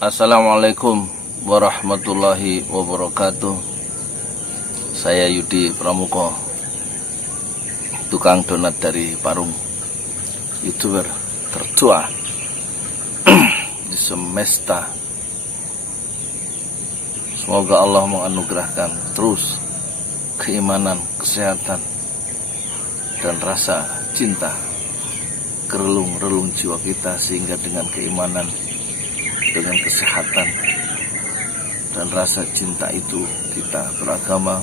Assalamualaikum warahmatullahi wabarakatuh. Saya Yudi Pramuko, tukang donat dari Parung, YouTuber tertua di semesta. Semoga Allah menganugerahkan terus keimanan, kesehatan, dan rasa cinta ke relung-relung jiwa kita, sehingga dengan keimanan, dengan kesehatan, dan rasa cinta itu kita beragama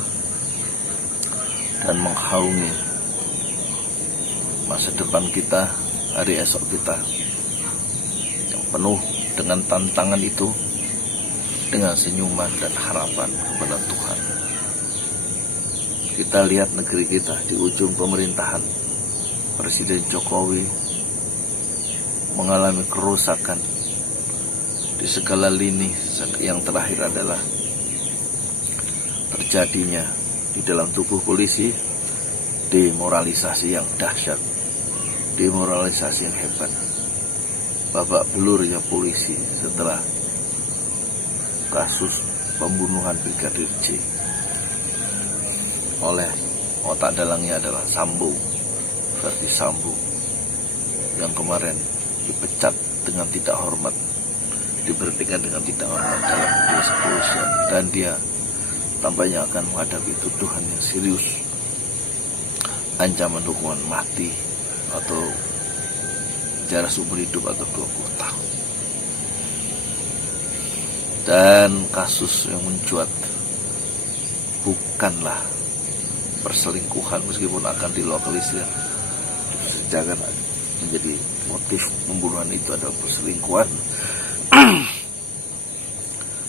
dan menghaungi masa depan kita, hari esok kita yang penuh dengan tantangan itu, dengan senyuman dan harapan kepada Tuhan. Kita lihat negeri kita di ujung pemerintahan Presiden Jokowi mengalami kerusakan di segala lini. Yang terakhir adalah terjadinya di dalam tubuh polisi demoralisasi yang dahsyat, demoralisasi yang hebat, babak belurnya polisi setelah kasus pembunuhan Brigadir J oleh otak dalangnya adalah Sambo, Verdi Sambo, yang kemarin dipecat dengan tidak hormat, diberhentikan dengan tidak hormat dalam tugas kepolisian, dan dia tampaknya akan menghadapi tuduhan yang serius, ancaman hukuman mati atau penjara seumur hidup atau 20 tahun. Dan kasus yang mencuat bukanlah perselingkuhan, meskipun akan dilokalisir, jangan menjadi motif pembunuhan itu adalah perselingkuhan.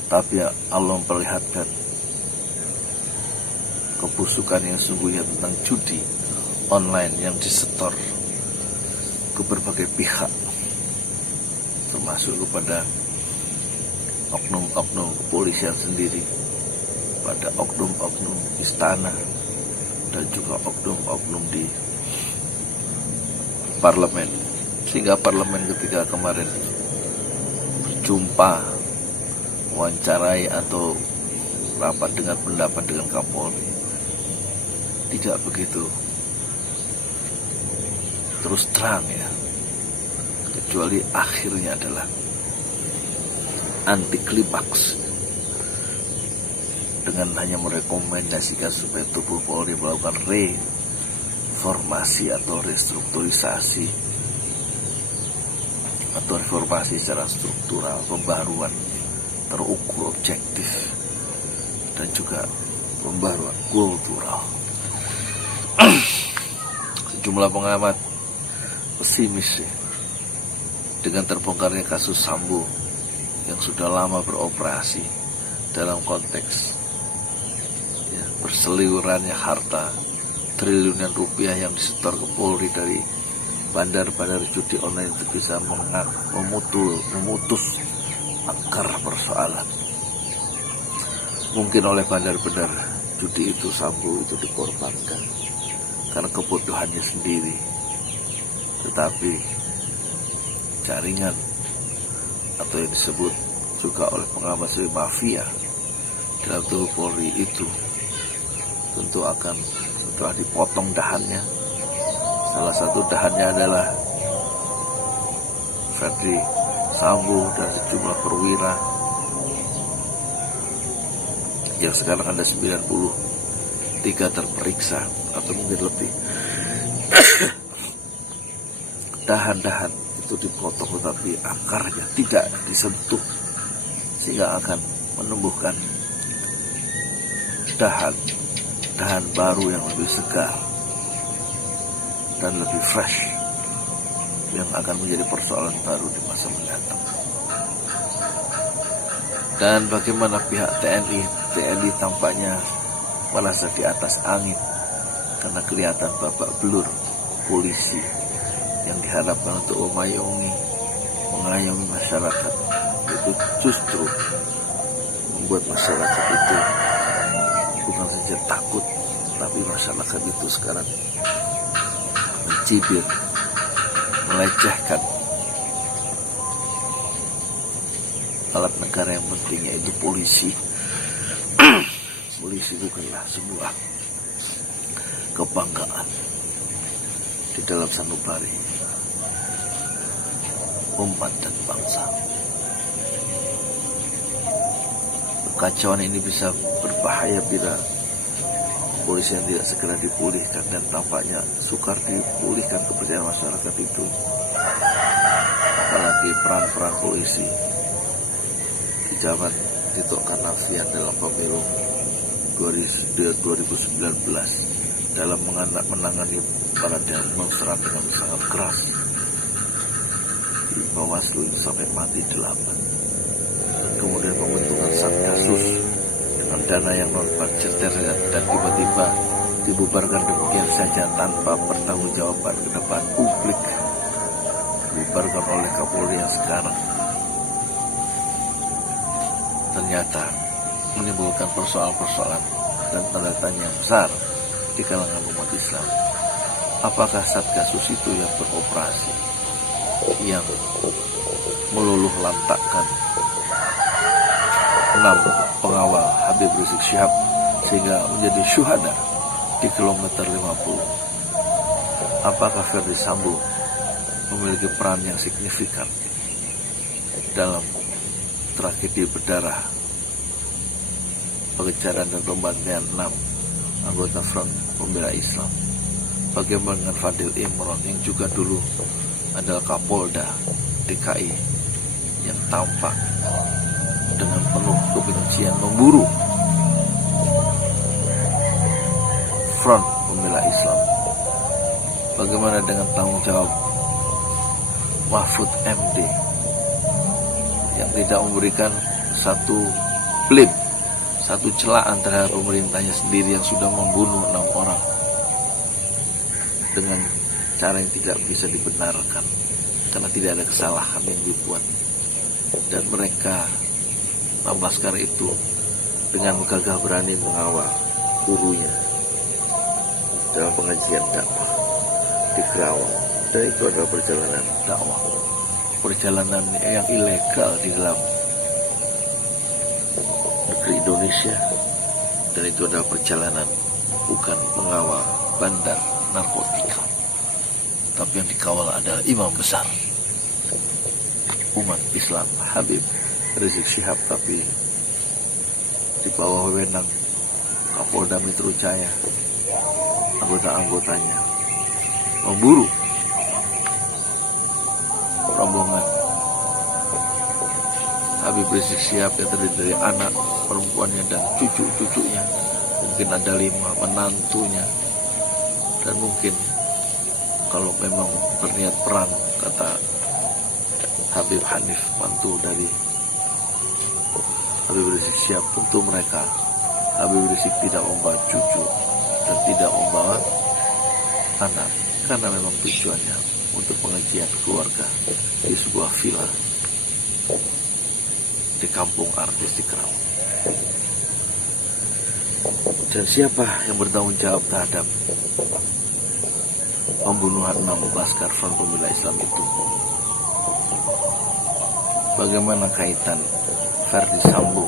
Tapi Allah memperlihatkan kebusukan yang sungguhnya tentang judi online yang disetor ke berbagai pihak, termasuk kepada oknum-oknum kepolisian sendiri, pada oknum-oknum istana, dan juga oknum-oknum di parlemen. Sehingga parlemen ketika kemarin berjumpa, wawancarai atau rapat dengan pendapat dengan Kapolri, tidak begitu terus terang ya, kecuali akhirnya adalah anti klimaks dengan hanya merekomendasikan supaya tubuh Polri melakukan reformasi atau restrukturisasi atau reformasi secara struktural, pembaruan terukur, objektif, dan juga pembaruan kultural. Sejumlah pengamat pesimis ya, dengan terbongkarnya kasus Sambo yang sudah lama beroperasi dalam konteks ya, berseliwerannya harta triliunan rupiah yang disetor ke Polri dari bandar-bandar judi online itu bisa memutus akar persoalan. Mungkin oleh bandar-bandar judi itu Sambo itu dikorbankan karena kebodohannya sendiri, tetapi jaringan atau yang disebut juga oleh pengamat sebagai mafia dalam tubuh Polri itu tentu akan setelah dipotong dahannya. Salah satu dahannya adalah Verdi Sambo dan sejumlah perwira yang sekarang ada 93 terperiksa atau mungkin lebih. Dahan-dahan itu dipotong tetapi akarnya tidak disentuh, sehingga akan menumbuhkan dahan baru yang lebih segar dan lebih fresh, yang akan menjadi persoalan baru di masa mendatang. Dan bagaimana pihak TNI tampaknya merasa di atas angin karena kelihatan babak belur polisi yang diharapkan untuk mengayomi masyarakat, itu justru membuat masyarakat itu bukan saja takut, tapi masyarakat itu sekarang mencibir, melecehkan alat negara yang penting, yaitu polisi. Polisi bukanlah sebuah kebanggaan di dalam sanubari umat dan bangsa. Kekacauan ini bisa berbahaya bila kepolisian tidak segera dipulihkan, dan tampaknya sukar dipulihkan kepercayaan masyarakat itu. Apalagi peran-peran polisi di zaman Tito Karnavian dalam pemilu 2019 dalam menangani para demonstran dengan sangat keras. Di Bawaslu itu sampai mati 8. Kemudian pembentukan Satgasus dengan dana yang non-budgeter dan tiba-tiba dibubarkan demikian saja tanpa pertanggungjawaban ke depan publik. Dibubarkan oleh Kapolri yang sekarang. Ternyata menimbulkan persoalan-persoalan dan tanda tanya yang besar di kalangan umat Islam. Apakah Satgasus itu yang beroperasi, yang meluluh lantakkan 6 pengawal Habib Rizik Syihab sehingga menjadi syuhada di kilometer 50? Apakah Ferdi Sambo memiliki peran yang signifikan dalam tragedi berdarah pengejaran dan pembantaian 6 anggota Front Pembela Islam? Bagaimana dengan Fadil Imron yang juga dulu adalah Kapolda DKI yang tampak dengan penuh kebencian memburu Front Pembela Islam? Bagaimana dengan tanggung jawab Mahfud MD yang tidak memberikan satu blame, satu celaan terhadap pemerintahnya sendiri yang sudah membunuh 6 orang dengan cara yang tidak bisa dibenarkan karena tidak ada kesalahan yang dibuat, dan mereka Laskar itu dengan gagah berani mengawal gurunya dalam pengajian dakwah di Kerawang, dan itu adalah perjalanan dakwah, perjalanan yang ilegal di dalam negeri Indonesia, dan itu adalah perjalanan bukan mengawal bandar narkotika, tapi yang dikawal adalah imam besar umat Islam Habib Rizik Syihab, tapi di bawah wewenang Kapolda Metro Jaya, anggota-anggotanya memburu rombongan Habib Rizik Syihab yang terdiri dari anak perempuannya dan cucu-cucunya, mungkin ada 5 menantunya, dan mungkin kalau memang berniat perang, kata Habib Hanif, mantu dari Habib Rizik Syihab, tentu mereka Habib Rizik tidak membawa cucu dan tidak membawa anak, karena memang tujuannya untuk pengajian keluarga di sebuah villa di kampung artis di Kerawang. Dan siapa yang bertanggung jawab terhadap pembunuhan 6 Laskar Front Pembela Islam itu? Bagaimana kaitan Ferdi Sambo,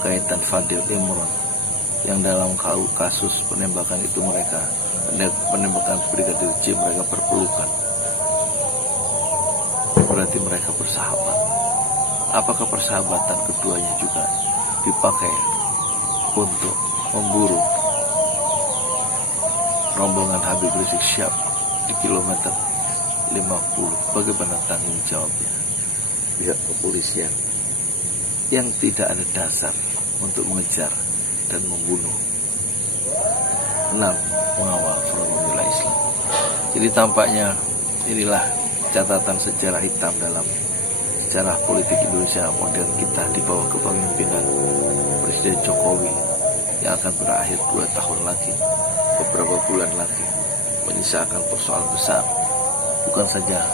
kaitan Fadil Imron yang dalam kasus penembakan itu penembakan Brigadir J mereka berpelukan? Berarti mereka bersahabat. Apakah persahabatan keduanya juga dipakai untuk memburu rombongan Habib Rizik Syihab di kilometer 50? Bagaimana tanggung jawabnya pihak kepolisian yang tidak ada dasar untuk mengejar dan membunuh 6 pengawal Front Pembela Islam? Jadi tampaknya inilah catatan sejarah hitam dalam sejarah politik Indonesia modern kita di bawah kepemimpinan Presiden Jokowi yang akan berakhir 2 tahun lagi, beberapa bulan lagi, menyisakan persoalan besar. Bukan saja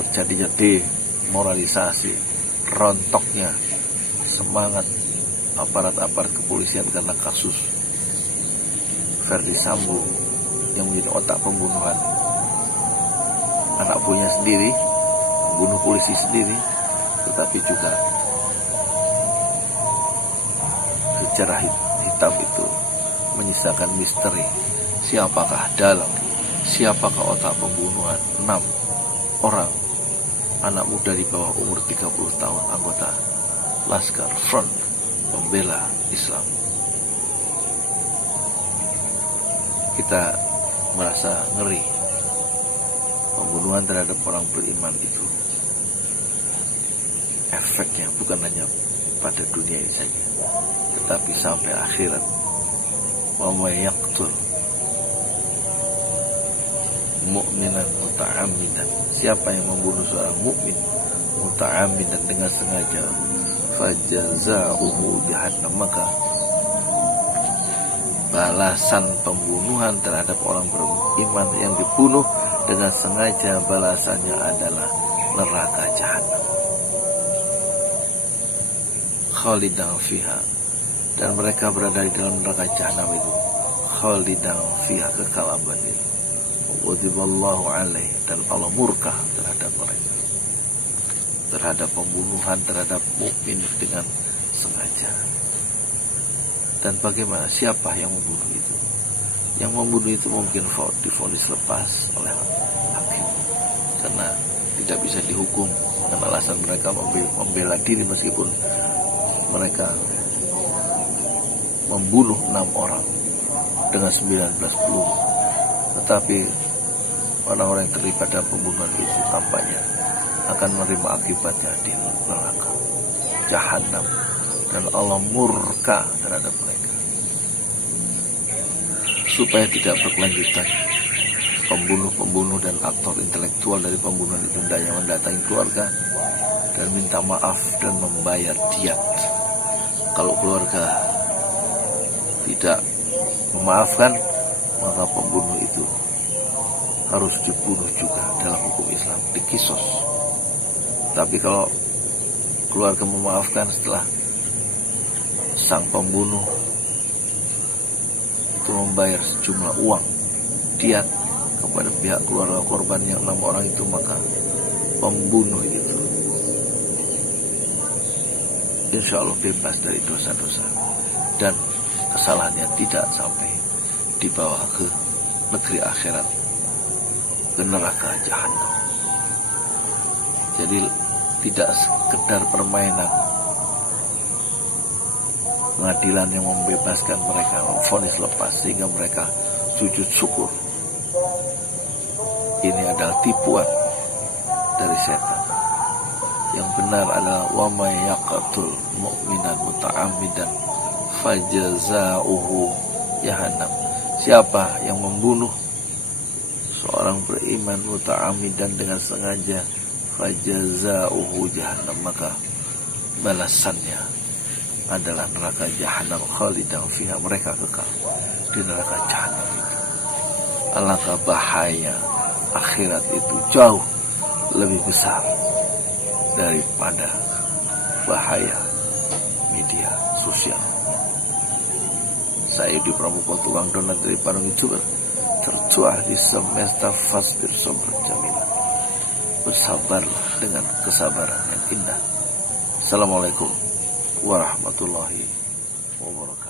terjadinya demoralisasi, rontoknya semangat aparat-aparat kepolisian karena kasus Ferdi Sambo yang menjadi otak pembunuhan anak buahnya sendiri, membunuh polisi sendiri, tetapi juga sejarah hitam itu menyisakan misteri. Siapakah dalang, siapakah otak pembunuhan 6 orang anak muda di bawah umur 30 tahun anggota Laskar Front Pembela Islam. Kita merasa ngeri. Pembunuhan terhadap orang beriman itu efeknya bukan hanya pada dunia ini saja, tetapi sampai akhirat. Wa may yaqtul mu'minan muta'ammidan, siapa yang membunuh seorang mukmin muta'ammidan dengan sengaja, fajaza'uhu jahannam, maka balasan pembunuhan terhadap orang beriman yang dibunuh dengan sengaja, balasannya adalah neraka jahanam. Khalidan fiha, dan mereka berada di dalam neraka jahanam itu. Khalidan fiha, kekal abadi. Wadiballahu alaih, dan Allah murka terhadap mereka, terhadap pembunuhan terhadap mukmin dengan sengaja. Dan bagaimana, siapa yang membunuh itu? Yang membunuh itu mungkin divonis lepas oleh hakim, karena tidak bisa dihukum dengan alasan mereka membela diri, meskipun mereka membunuh 6 orang dengan 19 peluru. Tetapi orang-orang yang terlibat dalam pembunuhan itu tampaknya akan menerima akibatnya di neraka jahanam, dan Allah murka terhadap mereka. Supaya tidak berkelanjutan, pembunuh-pembunuh dan aktor intelektual dari pembunuhan itu hendaknya mendatangi keluarga dan minta maaf dan membayar diat. Kalau keluarga tidak memaafkan, maka pembunuh itu harus dibunuh juga dalam hukum Islam, dikisos. Tapi kalau keluarga memaafkan setelah sang pembunuh itu membayar sejumlah uang diat kepada pihak keluarga korban yang 6 orang itu, maka pembunuh itu insya Allah bebas dari dosa-dosa dan kesalahannya tidak sampai dibawa ke negeri akhirat, ke neraka jahanam. Jadi tidak sekedar permainan pengadilan yang membebaskan mereka, memvonis lepas sehingga mereka sujud syukur. Ini adalah tipuan dari setan. Yang benar adalah wa may yaqtul mu'minan muta'ammidan fajaza'uhu jahannam. Siapa yang membunuh seorang beriman muta'ammidan dengan sengaja, fajaza'uhu jahannam, maka balasannya adalah neraka jahanam, khalidan fiha, mereka kekal di neraka jahanam itu. Alangkah bahaya akhirat itu, jauh lebih besar daripada bahaya media sosial. Saya Yudi Pramuko, tukang donat dari Parung YouTuber, tertua di semesta fasdir sober jaminan. Bersabarlah dengan kesabaran yang indah. Assalamualaikum warahmatullahi wabarakatuh.